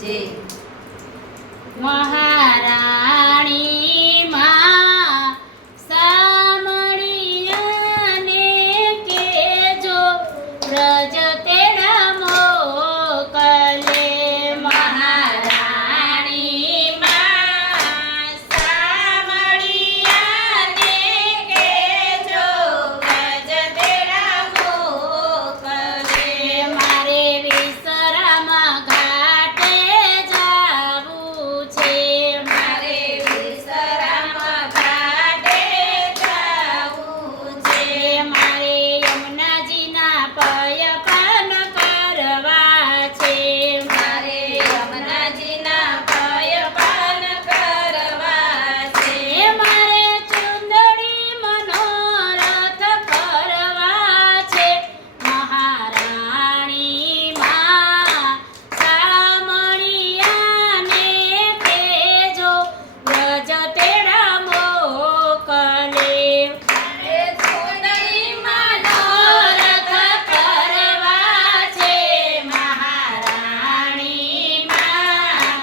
જે મહારાણી માં સામળિયાને કેજો વ્રજ તેડા મોકલે. મહારાણી માં સામળિયાને કેજો વ્રજ તેડા મોકલે. મારે વિસરામ ઘાટે જાવું છે. મારે વિસરામ ઘાટે જાવું છે. મારે યમુનાજીના પયપાન કરવા છે. મારે યમુનાજીના પયપાન કરવા છે. મારે ચુંદડી મનોરથ કરવા છે. મહારાણી માં સામળિયાને કેજો વ્રજ તેડા મોકલે. મારે ચૂંદડી મનોરથ કરવા છે. મહારાણી માં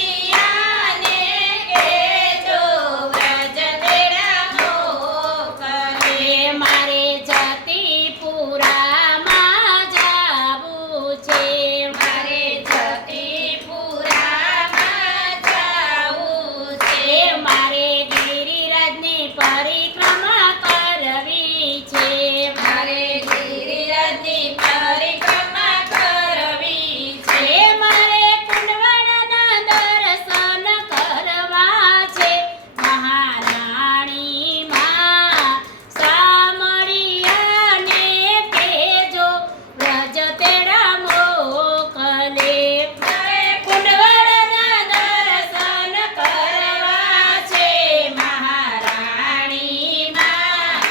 સામળિયાને કેજો વ્રજ તેડા મોકલે. મારે જતીપુરામાં જાવું છે. મારે જતીપુરામાં જાવું છે. મારે ગિરિરાજની પરિક્રમા કરવી છે. મારે ગિરિરાજની પરિક્રમા કરવી છે. મારે કુંડવડના દર્શન કરવા છે. મહારાણી માં સામળિયાને કેજો વ્રજ તેડા મોકલે. મારે કુંડવડના દર્શન કરવા છે. મહારાણી માં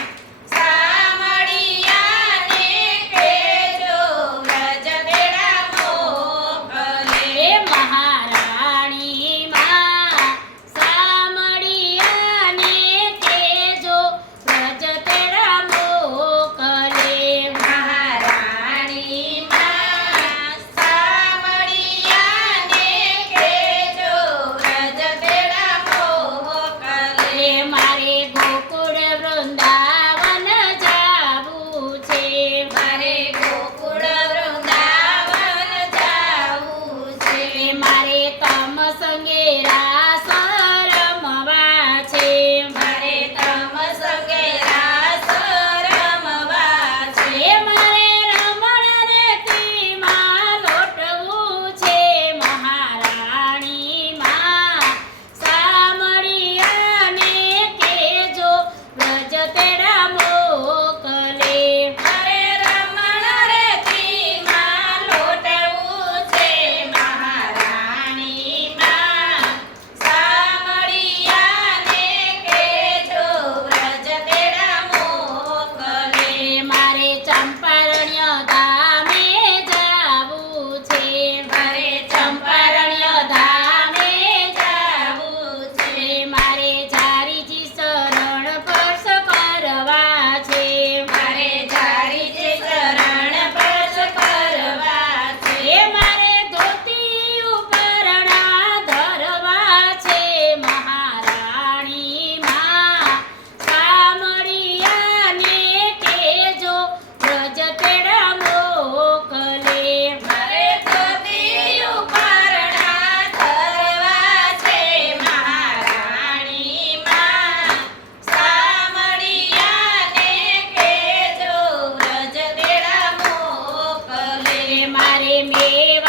સામળિયાને કેજો વ્રજ તેડા મોકલે. મહારાણી માં સામળિયાને કેજો વ્રજ તેડા મોકલે. મહારાણી માં સામળિયાને કેજો વ્રજ તેડા મોકલે. મારે ગોકુળ વૃંદાવન જાવું છે. મારે ગોકુળ વૃંદાવન જાવું છે. મારે તમ સંગે રાસ રમવા છે. મારે તમ સંગે રાસ રમવા છે. મારે રમણ રેતીમાં લોટવું છે. મહારાણી માં સામળિયાને કેજો વ્રજ તેડા મોકલે. મારે રમણ રેતીમાં લોટવું છે. મહારાણી માં સામળિયાને કેજો વ્રજ તેડા મોકલે. મારે ચંપારણ્ય ધામે જાવું છે. મારે ચંપારણ્ય ધામે જાવું છે. મારે ઝારીજી શરણ સ્પર્શ કરવા છે. મારે ઝારીજી શરણ સ્પર્શ કરવા છે. મારે ધોતી ઉપરણા ધરવા છે. મહારાણી માં સામળિયાને કેજો વ્રજ તેડા મોકલે. મારે ધોતી ઉપરણા ધરવા છે. મહારાણી માં સામળિયાને કેજો વ્રજ તેડા મોકલે. મારે મેવા